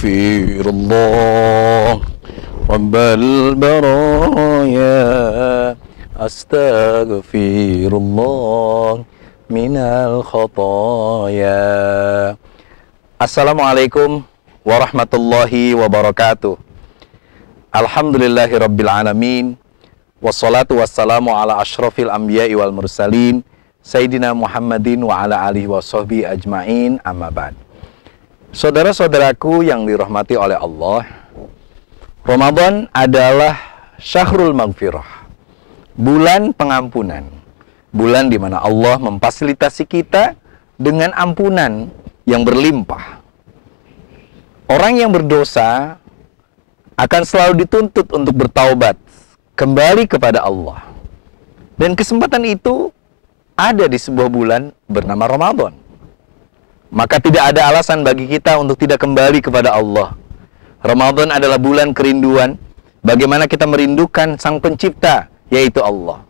Astaghfirullah Rabbal baraya. Astaghfirullah minal khataya. Assalamualaikum warahmatullahi wabarakatuh. Alhamdulillahi rabbil alamin. Wassalatu wassalamu ala ashrafil anbiya'i wal mursalin Sayyidina Muhammadin wa ala alihi wa sahbihi ajma'in, amma ba'd. Saudara-saudaraku yang dirahmati oleh Allah, Ramadan adalah syahrul maghfirah, bulan pengampunan, bulan di mana Allah memfasilitasi kita dengan ampunan yang berlimpah. Orang yang berdosa akan selalu dituntut untuk bertaubat, kembali kepada Allah. Dan kesempatan itu ada di sebuah bulan bernama Ramadan. Maka tidak ada alasan bagi kita untuk tidak kembali kepada Allah. Ramadan adalah bulan kerinduan, bagaimana kita merindukan Sang Pencipta, yaitu Allah.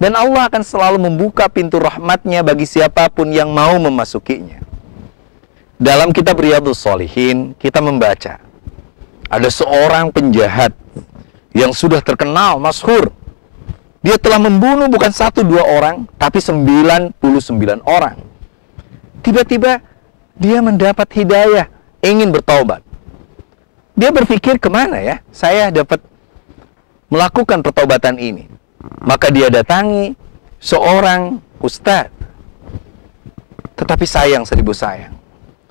Dan Allah akan selalu membuka pintu rahmatnya bagi siapapun yang mau memasukinya. Dalam kitab Riyadhus Shalihin, kita membaca, ada seorang penjahat yang sudah terkenal, masyhur. Dia telah membunuh bukan 1-2 orang, tapi 99 orang. Tiba-tiba dia mendapat hidayah, ingin bertaubat. Dia berpikir, kemana ya saya dapat melakukan pertaubatan ini? Maka dia datangi seorang ustadz. Tetapi sayang 1000 sayang,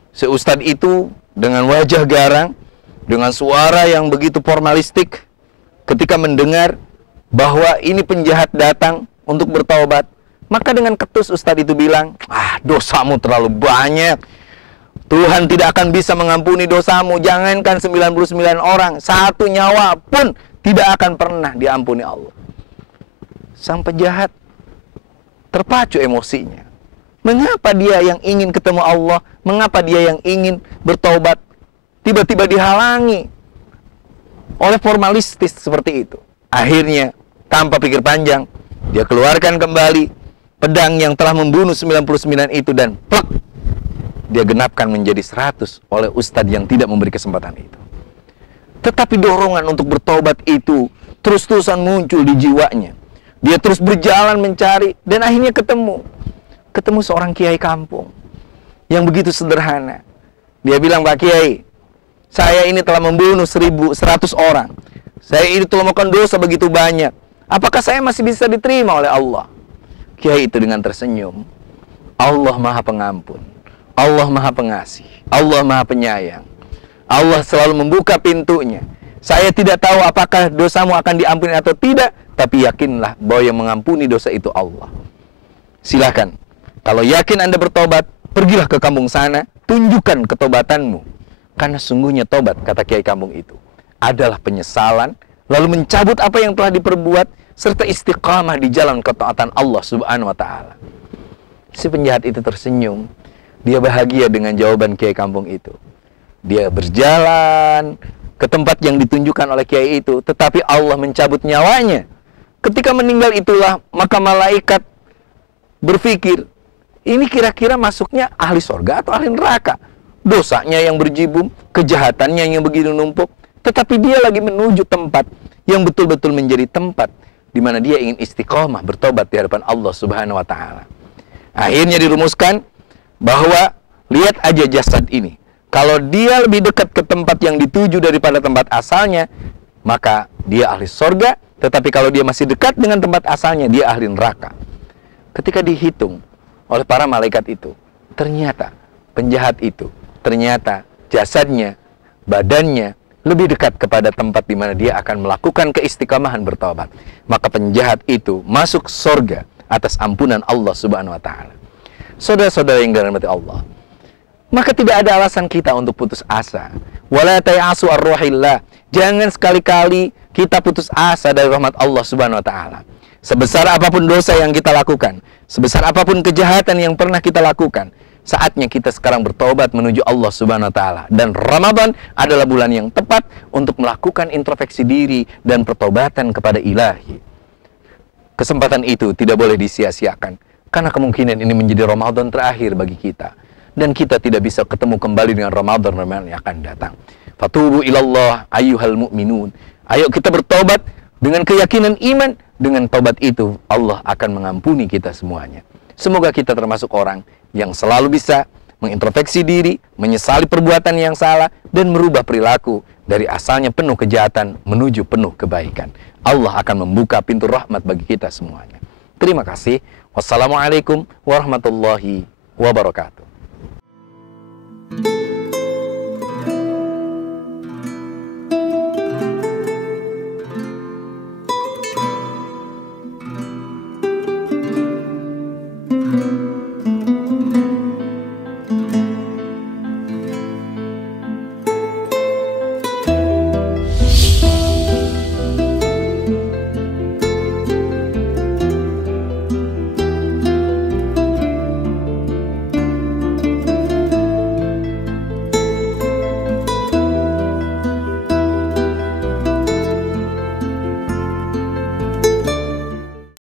si ustadz itu dengan wajah garang, dengan suara yang begitu formalistik, ketika mendengar bahwa ini penjahat datang untuk bertaubat, maka dengan ketus ustadz itu bilang, dosamu terlalu banyak. Tuhan tidak akan bisa mengampuni dosamu. Jangankan 99 orang, 1 nyawa pun tidak akan pernah diampuni Allah. Sang penjahat terpacu emosinya. Mengapa dia yang ingin ketemu Allah, mengapa dia yang ingin bertaubat, tiba-tiba dihalangi oleh formalistis seperti itu? Akhirnya, tanpa pikir panjang, dia keluarkan kembali pedang yang telah membunuh 99 itu dan plek, dia genapkan menjadi 100 oleh ustadz yang tidak memberi kesempatan itu. Tetapi dorongan untuk bertobat itu terus-terusan muncul di jiwanya. Dia terus berjalan mencari dan akhirnya ketemu seorang kiai kampung yang begitu sederhana. Dia bilang, Pak Kiai, saya ini telah membunuh 100 orang. Saya ini telah melakukan dosa begitu banyak. Apakah saya masih bisa diterima oleh Allah? Kiai itu dengan tersenyum, Allah Maha Pengampun, Allah Maha Pengasih, Allah Maha Penyayang. Allah selalu membuka pintunya. Saya tidak tahu apakah dosamu akan diampuni atau tidak, tapi yakinlah bahwa yang mengampuni dosa itu Allah. Silakan, kalau yakin Anda bertobat, pergilah ke kampung sana, tunjukkan ketobatanmu. Karena sungguhnya tobat, kata kiai kampung itu, adalah penyesalan, lalu mencabut apa yang telah diperbuat, serta istiqamah di jalan ketaatan Allah Subhanahu wa ta'ala. Si penjahat itu tersenyum. Dia bahagia dengan jawaban kiai kampung itu. Dia berjalan ke tempat yang ditunjukkan oleh kiai itu, tetapi Allah mencabut nyawanya. Ketika meninggal itulah, maka malaikat berpikir, ini kira-kira masuknya ahli sorga atau ahli neraka? Dosanya yang berjibun, kejahatannya yang begitu numpuk, tetapi dia lagi menuju tempat yang betul-betul menjadi tempat di mana dia ingin istiqomah bertobat di hadapan Allah Subhanahu wa ta'ala. Akhirnya dirumuskan bahwa lihat aja jasad ini. Kalau dia lebih dekat ke tempat yang dituju daripada tempat asalnya, maka dia ahli sorga. Tetapi kalau dia masih dekat dengan tempat asalnya, dia ahli neraka. Ketika dihitung oleh para malaikat itu, ternyata penjahat itu, ternyata jasadnya, badannya lebih dekat kepada tempat di mana dia akan melakukan keistiqamahan bertobat. Maka penjahat itu masuk surga atas ampunan Allah Subhanahu wa ta'ala. Saudara-saudara yang dirahmati Allah, maka tidak ada alasan kita untuk putus asa. Wala tayasu ar-ruhillah. Jangan sekali-kali kita putus asa dari rahmat Allah Subhanahu wa ta'ala. Sebesar apapun dosa yang kita lakukan, sebesar apapun kejahatan yang pernah kita lakukan, saatnya kita sekarang bertobat menuju Allah Subhanahu wa ta'ala. Dan Ramadan adalah bulan yang tepat untuk melakukan introspeksi diri dan pertobatan kepada Ilahi. Kesempatan itu tidak boleh disia-siakan, karena kemungkinan ini menjadi Ramadan terakhir bagi kita. dan kita tidak bisa ketemu kembali dengan Ramadan yang akan datang. Fatubu ilallah ayyuhal mu'minun. Ayo kita bertobat dengan keyakinan iman. Dengan taubat itu Allah akan mengampuni kita semuanya. Semoga kita termasuk orang yang selalu bisa mengintrospeksi diri, menyesali perbuatan yang salah, dan merubah perilaku dari asalnya penuh kejahatan menuju penuh kebaikan. Allah akan membuka pintu rahmat bagi kita semuanya. Terima kasih. Wassalamualaikum warahmatullahi wabarakatuh.